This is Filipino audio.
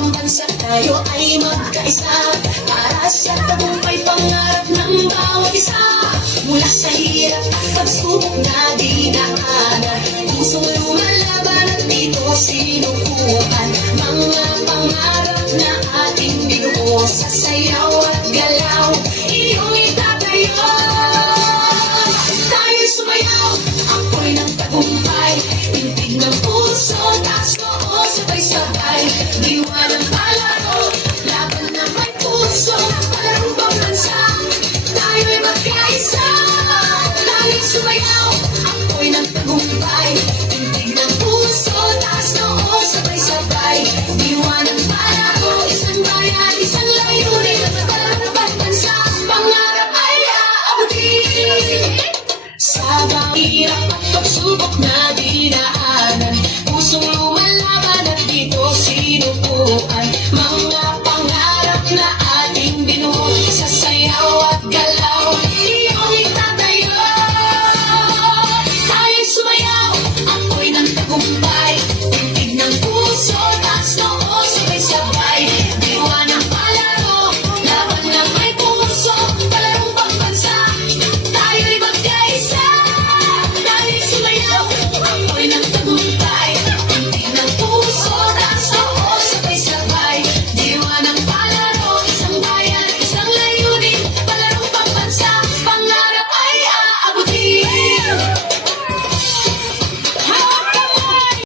pambansa, tayo ay magkaisa para sa tagumpay pangarap ng bawat isa. Mula sa hirap at pagsubok na dinaanan, pusong lumalaban at dito sinukuan mga pangarap na